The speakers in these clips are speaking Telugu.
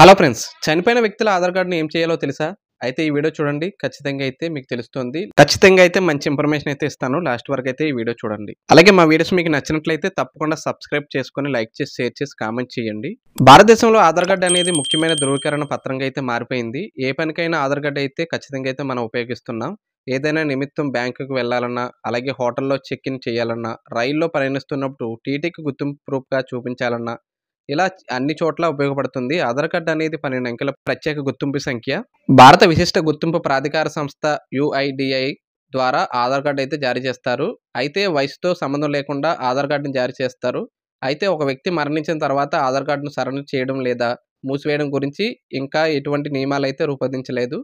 హలో ఫ్రెండ్స్, చనిపోయిన వ్యక్తుల ఆధార్ కార్డ్‌ని ఏం చేయాలో తెలుసా? అయితే ఈ వీడియో చూడండి. ఖచ్చితంగా అయితే మీకు తెలుస్తుంది. ఖచ్చితంగా అయితే మంచి ఇన్ఫర్మేషన్ అయితే ఇస్తాను. లాస్ట్ వరకు అయితే ఈ వీడియో చూడండి. అలాగే మా వీడియోస్ మీకు నచ్చినట్లయితే తప్పకుండా సబ్స్క్రైబ్ చేసుకొని, లైక్ చేసి, షేర్ చేసి, కామెంట్ చేయండి. భారతదేశంలో ఆధార్ కార్డ్ అనేది ముఖ్యమైన ధృవీకరణ పత్రంగా అయితే మారిపోయింది. ఏ పనికైనా ఆధార్ కార్డ్ అయితే ఖచ్చితంగా అయితే మనం ఉపయోగిస్తున్నాం. ఏదైనా నిమిత్తం బ్యాంకుకి వెళ్ళాలన్నా, అలాగే హోటల్‌లో చెక్ ఇన్ చేయాలన్నా, రైల్లో ప్రయాణిస్తున్నప్పుడు టీటీకి గుర్తింపు ప్రూఫ్‌గా చూపించాలన్నా ఇలా అన్ని చోట్ల ఉపయోగపడుతుంది. ఆధార్ కార్డ్ అనేది 12 అంకెల ప్రత్యేక గుర్తింపు సంఖ్య. భారత విశిష్ట గుర్తింపు ప్రాధికార సంస్థ యుఐడిఐ ద్వారా ఆధార్ కార్డ్ అయితే జారీ చేస్తారు. అయితే వయసుతో సంబంధం లేకుండా ఆధార్ కార్డ్‌ని జారీ చేస్తారు. అయితే ఒక వ్యక్తి మరణించిన తర్వాత ఆధార్ కార్డ్‌ను సరెండర్ చేయడం లేదా మూసివేయడం గురించి ఇంకా ఎటువంటి నియమాలైతే రూపొందించలేదు.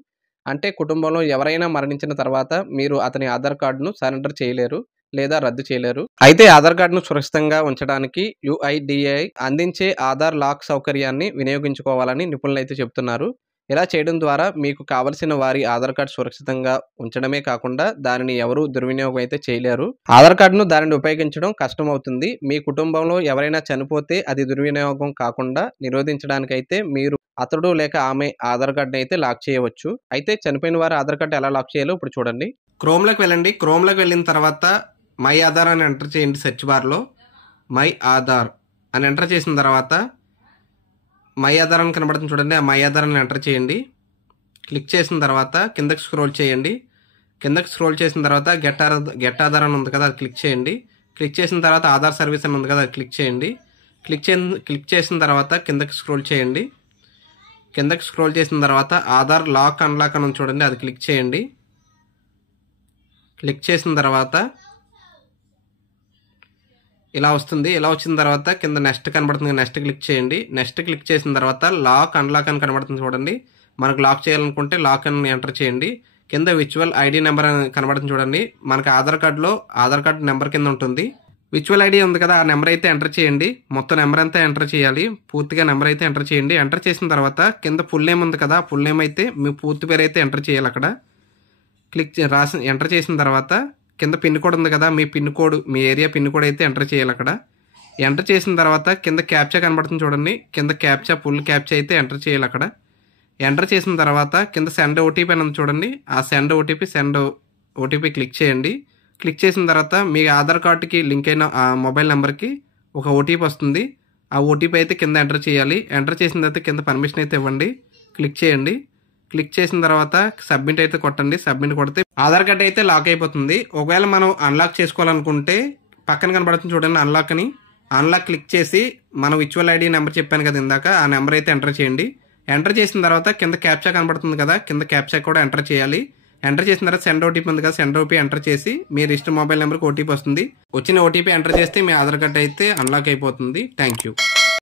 అంటే కుటుంబంలో ఎవరైనా మరణించిన తర్వాత మీరు అతని ఆధార్ కార్డ్‌ను సరెండర్ చేయలేరు లేదా రద్దు చేయలేరు. అయితే ఆధార్ కార్డ్‌ను సురక్షితంగా ఉంచడానికి యుఐడిఐ అందించే ఆధార్ లాక్ సౌకర్యాన్ని వినియోగించుకోవాలని నిపుణులైతే చెబుతున్నారు. ఇలా చేయడం ద్వారా మీకు కావలసిన వారి ఆధార్ కార్డ్ సురక్షితంగా ఉంచడమే కాకుండా దానిని ఎవరూ దుర్వినియోగం అయితే చేయలేరు. ఆధార్ కార్డ్‌ను దానిని ఉపయోగించడం కష్టమవుతుంది. మీ కుటుంబంలో ఎవరైనా చనిపోతే అది దుర్వినియోగం కాకుండా నిరోధించడానికైతే మీరు అతడు లేక ఆమె ఆధార్ కార్డ్‌ని అయితే లాక్ చేయవచ్చు. అయితే చనిపోయిన వారి ఆధార్ కార్డ్ ఎలా లాక్ చేయాలో ఇప్పుడు చూడండి. క్రోమ్‌లోకి వెళ్ళండి. క్రోమ్‌లోకి వెళ్ళిన తర్వాత మై ఆధార్ అని ఎంటర్ చేయండి. సెర్చ్ బార్లో మై ఆధార్ అని ఎంటర్ చేసిన తర్వాత మై ఆధార్ అని కనబడుతుంది చూడండి. ఆ మై ఆధార్ అని ఎంటర్ చేయండి. క్లిక్ చేసిన తర్వాత కిందకి స్క్రోల్ చేయండి. కిందకి స్క్రోల్ చేసిన తర్వాత గెట్ ఆధార్ అని ఉంది కదా, అది క్లిక్ చేయండి. క్లిక్ చేసిన తర్వాత ఆధార్ సర్వీస్ అని ఉంది కదా, అది క్లిక్ చేయండి. క్లిక్ చేసిన తర్వాత కిందకి స్క్రోల్ చేయండి. కిందకి స్క్రోల్ చేసిన తర్వాత ఆధార్ లాక్ అన్లాక్ అని చూడండి, అది క్లిక్ చేయండి. క్లిక్ చేసిన తర్వాత ఇలా వస్తుంది. ఇలా వచ్చిన తర్వాత కింద నెక్స్ట్ కనబడుతుంది, నెక్స్ట్ క్లిక్ చేయండి. నెక్స్ట్ క్లిక్ చేసిన తర్వాత లాక్ అన్లాక్ అని కనబడుతుంది చూడండి. మనకు లాక్ చేయాలనుకుంటే లాక్ అని ఎంటర్ చేయండి. కింద విర్చువల్ ఐడి నెంబర్ అని కనబడుతుంది చూడండి. మనకి ఆధార్ కార్డులో ఆధార్ కార్డు నెంబర్ కింద ఉంటుంది. విర్చువల్ ఐడి ఉంది కదా, ఆ నెంబర్ అయితే ఎంటర్ చేయండి. మొత్తం నెంబర్ అంతా ఎంటర్ చేయాలి. పూర్తిగా నెంబర్ అయితే ఎంటర్ చేయండి. ఎంటర్ చేసిన తర్వాత కింద ఫుల్ నేమ్ ఉంది కదా, ఫుల్ నేమ్ అయితే మీ పూర్తి పేరు అయితే ఎంటర్ చేయాలి. అక్కడ ఎంటర్ చేసిన తర్వాత కింద పిన్ కోడ్ ఉంది కదా, మీ పిన్ కోడ్, మీ ఏరియా పిన్ కోడ్ అయితే ఎంటర్ చేయాలి. అక్కడ ఎంటర్ చేసిన తర్వాత కింద క్యాప్చా కనబడుతుంది చూడండి. కింద క్యాప్చా, ఫుల్ క్యాప్చా అయితే ఎంటర్ చేయాలి. అక్కడ ఎంటర్ చేసిన తర్వాత కింద సెండ్ ఓటీపీ అని ఉంది చూడండి. ఆ సెండ్ ఓటీపీ క్లిక్ చేయండి. క్లిక్ చేసిన తర్వాత మీ ఆధార్ కార్డుకి లింక్ అయిన ఆ మొబైల్ నెంబర్కి ఒక ఓటీపీ వస్తుంది. ఆ ఓటీపీ అయితే కింద ఎంటర్ చేయాలి. ఎంటర్ చేసిన తర్వాత కింద పర్మిషన్ అయితే ఇవ్వండి. క్లిక్ చేయండి. క్లిక్ చేసిన తర్వాత సబ్మిట్ అయితే కొట్టండి. సబ్మిట్ కొడితే ఆధార్ కార్డ్ అయితే లాక్ అయిపోతుంది. ఒకవేళ మనం అన్లాక్ చేసుకోవాలనుకుంటే పక్కన కనబడుతుంది చూడండి అన్లాక్ అని, అన్లాక్ క్లిక్ చేసి మనం విర్చువల్ ఐడి నెంబర్ చెప్పాను కదా ఇందాక, ఆ నెంబర్ అయితే ఎంటర్ చేయండి. ఎంటర్ చేసిన తర్వాత కింద క్యాప్చా కనబడుతుంది కదా, కింద క్యాప్చా కూడా ఎంటర్ చేయాలి. ఎంటర్ చేసిన తర్వాత సెండ్ ఓటీపీ ఉంది కదా, సెండ్ ఓటీపీ ఎంటర్ చేసి మీ రిజిస్టర్ మొబైల్ నెంబర్కి ఓటీపీ వస్తుంది. వచ్చిన ఓటీపీ ఎంటర్ చేస్తే మీ ఆధార్ కార్డ్ అయితే అన్లాక్ అయిపోతుంది. Thank you.